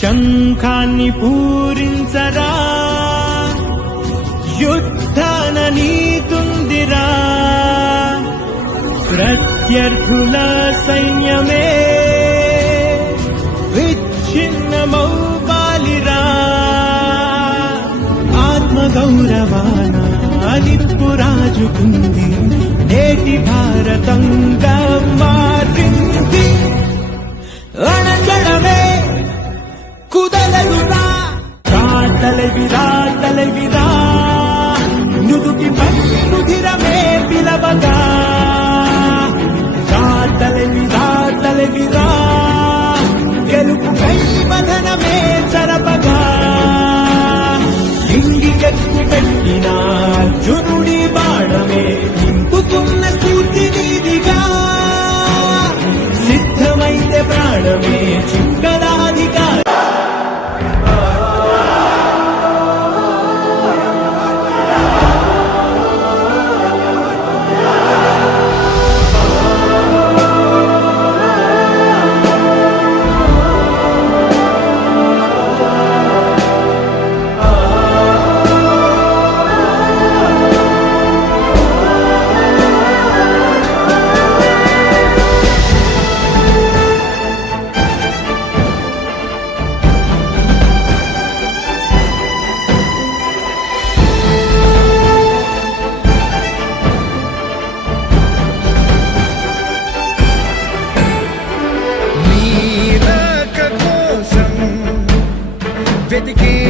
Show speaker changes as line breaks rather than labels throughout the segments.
శంఖాన్ని పూరించరా? యుద్ధాన నీతుందిరా? ప్రత్యర్థుల సైన్యమే విచ్ఛిన్నమౌ బాలిరా ఆత్మగౌరవాన నిప్పు నేటి భారతంగా
Vedic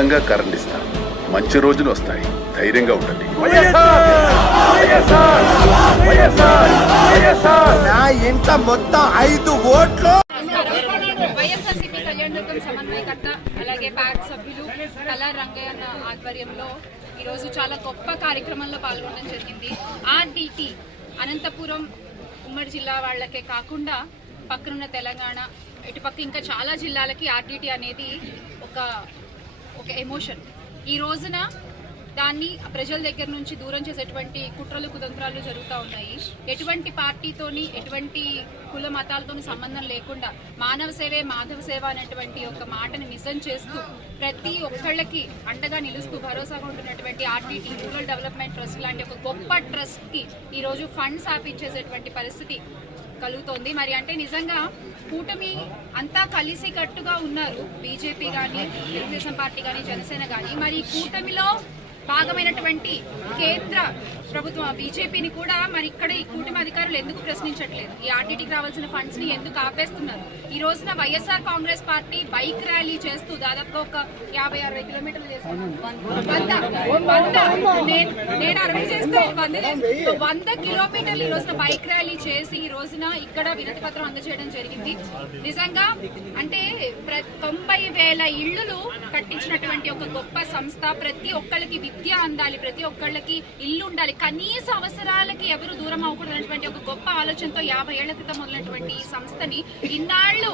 ఉచితంగా కరెంట్ ఇస్తాం మంచి రోజులు వస్తాయి. ధైర్యంగా ఉండండి.
నా ఇంట మొత్తం ఐదు ఓట్లు.
వైఎస్ఆర్సీపీ కళ్యాణదుర్గం సమన్వయకర్త అలాగే ప్యాక్ సభ్యులు కళా రంగయ్య అన్న ఆధ్వర్యంలో ఈరోజు చాలా గొప్ప కార్యక్రమంలో పాల్గొనడం జరిగింది. ఆర్డిటి అనంతపురం ఉమ్మడి జిల్లా వాళ్ళకే కాకుండా పక్కనున్న తెలంగాణ ఇటుపక్క ఇంకా చాలా జిల్లాలకి ఆర్డిటి అనేది ఒక ఒక ఎమోషన్ ఈ రోజున దాన్ని ప్రజల దగ్గర నుంచి దూరం చేసేటువంటి కుట్రలు కుతంత్రాలు జరుగుతూ ఉన్నాయి. ఎటువంటి పార్టీతోని ఎటువంటి కుల మతాలతోని సంబంధం లేకుండా మానవ సేవే మాధవ సేవ అనేటువంటి ఒక మాటని నిజం చేస్తూ ప్రతి ఒక్కళ్ళకి అండగా నిలుస్తూ భరోసాగా ఉంటున్నటువంటి ఆర్టీటీ రూరల్ డెవలప్మెంట్ ట్రస్ట్ లాంటి ఒక గొప్ప ట్రస్ట్కి ఈరోజు ఈ రోజు ఫండ్స్ ఆపించేసేటువంటి పరిస్థితి కలుగుతోంది. మరి అంటే నిజంగా కూటమి అంతా కలిసి కట్టుగా ఉన్నారు. బీజేపీ కానీ తెలుగుదేశం పార్టీ కానీ జనసేన కానీ మరి ఈ కూటమిలో భాగమైనటువంటి కేంద్ర ప్రభుత్వం బీజేపీని కూడా మరి ఇక్కడ ఈ కూటమి అధికారులు ఎందుకు ప్రశ్నించట్లేదు? ఈ ఆర్టీటీకి రావాల్సిన ఫండ్స్ని ఎందుకు ఆపేస్తున్నారు? ఈ రోజున YSR Congress party bike rally చేస్తూ దాదాపు ఒక యాభై అరవై కిలోమీటర్లు వంద వంద. నేను అరవై చేస్తే వంద వంద కిలోమీటర్లు ఈ రోజున బైక్ ర్యాలీ చేసి ఈ రోజున ఇక్కడ వినతి పత్రం అందజేయడం జరిగింది. నిజంగా అంటే తొంభై వేల ఇళ్ళు కట్టించినటువంటి ఒక గొప్ప సంస్థ ప్రతి ఒక్కళ్ళకి విద్య అందాలి ప్రతి ఒక్కళ్ళకి ఇల్లు ఉండాలి. కనీస అవసరాలకి ఎవరు దూరం అవ్వకూడదు ఒక గొప్ప ఆలోచనతో యాభై ఏళ్ళ క్రితం మొదలైనటువంటి ఈ సంస్థని ఇన్నాళ్ళు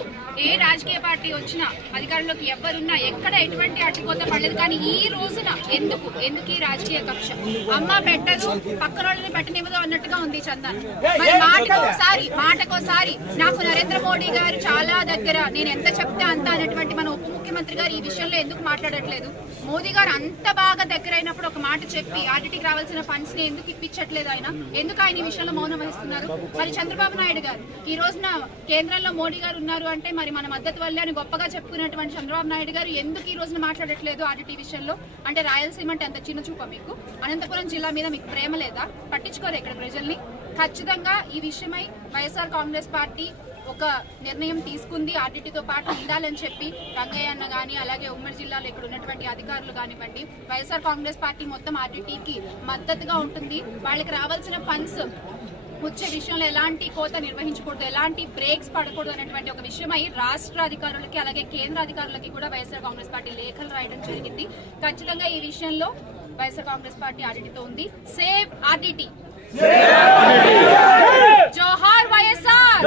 ఏ రాజకీయ పార్టీ వచ్చినా అధికారంలోకి ఎవరున్నా ఎక్కడ ఎటువంటి అడ్డుకోత పడలేదు. కానీ ఈ రోజున ఎందుకు? ఎందుకు ఈ రాజకీయ కక్ష? అమ్మ పెట్టదు పక్కన వాళ్ళని పెట్టనివ్వదు అన్నట్టుగా ఉంది చందన్. మరి మాటకోసారి మాటకోసారి నాకు నరేంద్ర మోడీ గారు చాలా దగ్గర నేను ఎంత చెప్తే అంత అన్నటువంటి మన ఉప ముఖ్యమంత్రి గారు ఈ విషయంలో ఎందుకు మాట్లాడట్లేదు? మోదీ గారు అంత బాగా దగ్గరైనప్పుడు ఒక మాట చెప్పి ఆర్డిటీకి రావాల్సిన ఫండ్స్ని ఎందుకు ఇప్పించట్లేదు ఆయన? ఎందుకు ఆయన ఈ విషయంలో మౌనం వహిస్తున్నారు? మరి చంద్రబాబు నాయుడు గారు ఈ రోజున కేంద్రంలో మోడీ గారు ఉన్నారు అంటే మరి మన మద్దతు వల్లే అని గొప్పగా చెప్పుకున్నటువంటి చంద్రబాబు నాయుడు గారు ఎందుకు ఈ రోజున మాట్లాడట్లేదు ఆర్డిటీ విషయంలో? అంటే రాయలసీమ అంటే అంత చిన్న చూప మీకు? అనంతపురం జిల్లా మీద మీకు ప్రేమ లేదా? పట్టించుకోరు ఇక్కడ ప్రజల్ని. ఖచ్చితంగా ఈ విషయమై వైఎస్ఆర్ కాంగ్రెస్ పార్టీ ఒక నిర్ణయం తీసుకుంది. ఆర్డిటీతో పాటు ఉండాలని చెప్పి రంగయ్య అన్న గాని అలాగే ఉమ్మడి జిల్లాలో ఇక్కడ ఉన్నటువంటి అధికారులు కానివ్వండి వైఎస్ఆర్ కాంగ్రెస్ పార్టీ మొత్తం ఆర్డిటీకి మద్దతుగా ఉంటుంది. వాళ్ళకి రావాల్సిన ఫండ్స్ వచ్చే విషయంలో ఎలాంటి కోత నిర్వహించకూడదు ఎలాంటి బ్రేక్స్ పడకూడదు అనేటువంటి ఒక విషయమై రాష్ట్ర అధికారులకి అలాగే కేంద్ర అధికారులకి కూడా వైఎస్ఆర్ కాంగ్రెస్ పార్టీ లేఖలు రాయడం జరిగింది. ఖచ్చితంగా ఈ విషయంలో వైఎస్ఆర్ కాంగ్రెస్ పార్టీ ఆర్డిటీతో ఉంది. సేవ్ ఆర్డిటీ జోహార్ వైఎస్ఆర్.